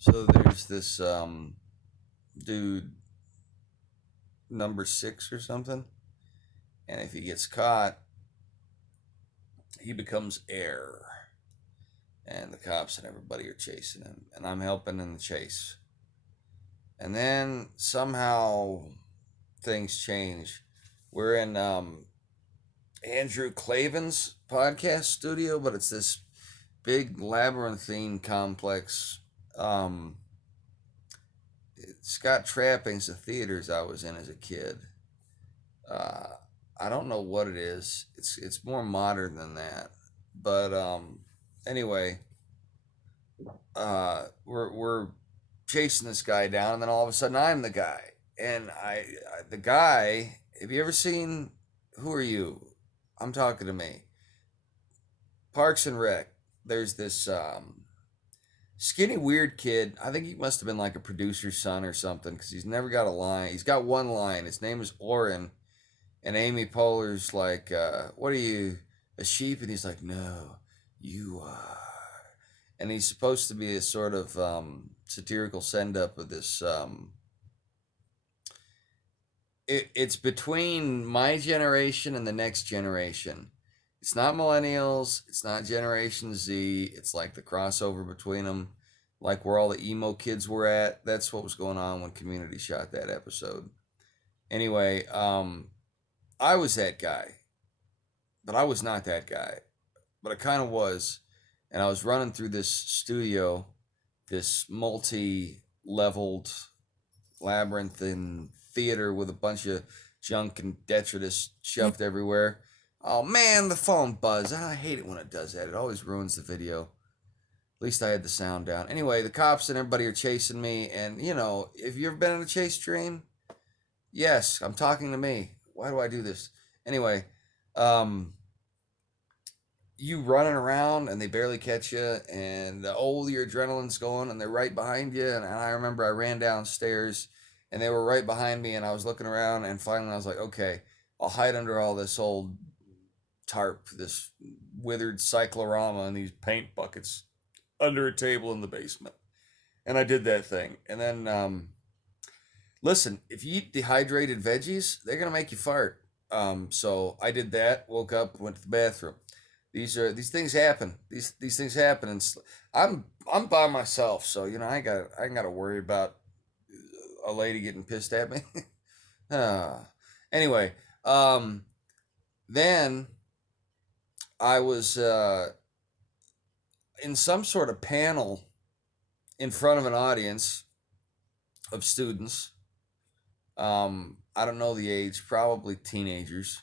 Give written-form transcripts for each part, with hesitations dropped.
So there's this dude, number six or something, and if he gets caught, he becomes heir, and the cops and everybody are chasing him, and I'm helping in the chase. And then somehow things change. We're in Andrew Klavan's podcast studio, but it's this big labyrinthine complex. Um, it's got trappings of theaters I was in as a kid. Uh, I don't know what it is. It's more modern than that. But anyway, we're chasing this guy down, and then all of a sudden I'm the guy, and the guy. Have you ever seen? Who are you? I'm talking to me. Parks and Rec. There's this skinny weird kid. I think he must have been like a producer's son or something because he's never got a line. He's got one line. His name is Oren, and Amy Poehler's like, "What are you, a sheep?" And he's like, "No, you are." And he's supposed to be a sort of satirical send up of this. It's between my generation and the next generation. It's not millennials. It's not Generation Z. It's like the crossover between them, like where all the emo kids were at. That's what was going on when Community shot that episode. Anyway, I was that guy, but I was not that guy. But I kind of was, and I was running through this studio, this multi-leveled labyrinthine theater with a bunch of junk and detritus shoved everywhere. Oh man, the phone buzzed. I hate it when it does that. It always ruins the video. At least I had the sound down. Anyway, the cops and everybody are chasing me, and if you've ever been in a chase dream, yes, I'm talking to me. Why do I do this? Anyway, um, you running around and they barely catch you, and your adrenaline's going, and they're right behind you. And I remember I ran downstairs, and they were right behind me, and I was looking around, and finally I was like, okay, I'll hide under all this old tarp, this withered cyclorama, and these paint buckets under a table in the basement. And I did that thing, and then listen, if you eat dehydrated veggies, they're gonna make you fart. So I did that. Woke up, went to the bathroom. These things happen. These things happen, and I'm by myself, so I ain't got to worry about a lady getting pissed at me. uh, anyway, then I was in some sort of panel in front of an audience of students. I don't know the age, probably teenagers.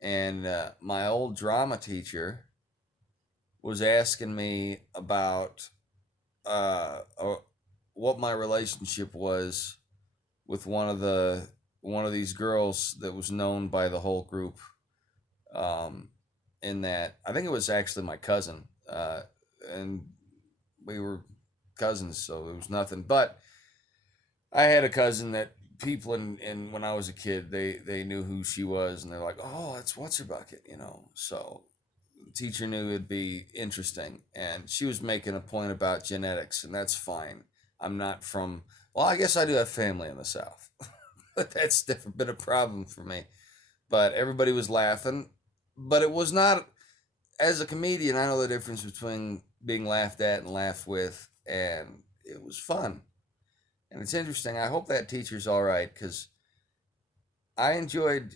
And my old drama teacher was asking me about what my relationship was with one of these girls that was known by the whole group. Um, in that, I think it was actually my cousin, and we were cousins, so it was nothing. But I had a cousin that people in when I was a kid, they knew who she was, and they're like, "Oh, that's what's her bucket." So the teacher knew it'd be interesting, and she was making a point about genetics, and that's fine. I'm not from. Well, I guess I do have family in the South, but that's never been a problem for me. But everybody was laughing, but it was not. As a comedian, I know the difference between being laughed at and laughed with, and it was fun. And it's interesting. I hope that teacher's all right because I enjoyed,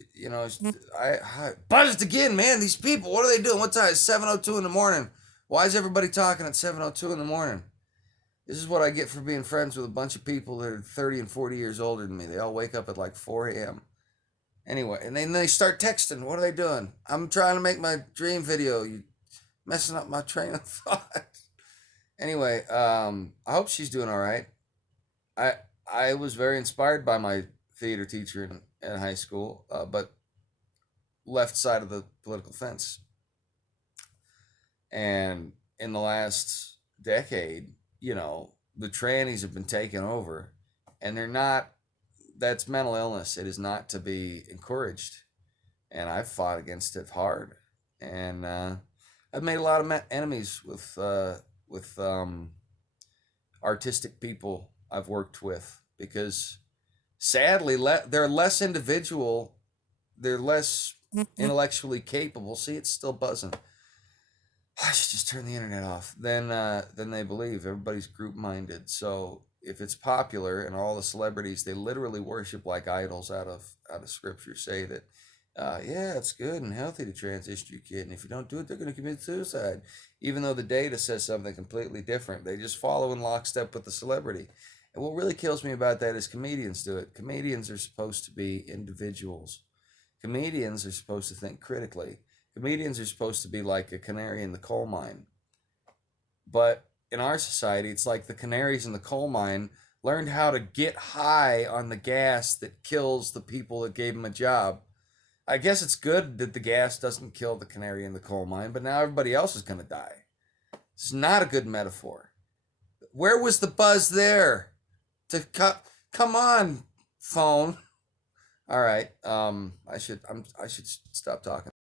I buzzed again, man. These people, what are they doing? What time? It's 7:02 in the morning. Why is everybody talking at 7:02 in the morning? This is what I get for being friends with a bunch of people that are 30 and 40 years older than me. They all wake up at like 4 a.m. Anyway, and then they start texting. What are they doing? I'm trying to make my dream video. You messing up my train of thought. Anyway, I hope she's doing all right. I I was very inspired by my theater teacher in high school, but left side of the political fence. And in the last decade, the trannies have been taken over, and they're not. That's mental illness. It is not to be encouraged, and I've fought against it hard, and I've made a lot of enemies with artistic people I've worked with, because sadly they're less individual, they're less intellectually capable. See, it's still buzzing. I should just turn the internet off. Then they believe everybody's group minded. So if it's popular, and all the celebrities they literally worship like idols out of scripture say that, yeah, it's good and healthy to transition your kid, and if you don't do it, they're going to commit suicide, even though the data says something completely different. They just follow in lockstep with the celebrity. And what really kills me about that is comedians do it. Comedians are supposed to be individuals. Comedians are supposed to think critically. Comedians are supposed to be like a canary in the coal mine. But in our society, it's like the canaries in the coal mine learned how to get high on the gas that kills the people that gave them a job. I guess it's good that the gas doesn't kill the canary in the coal mine, but now everybody else is going to die. It's not a good metaphor. Where was the buzz there? Come on, phone. All right. I should stop talking.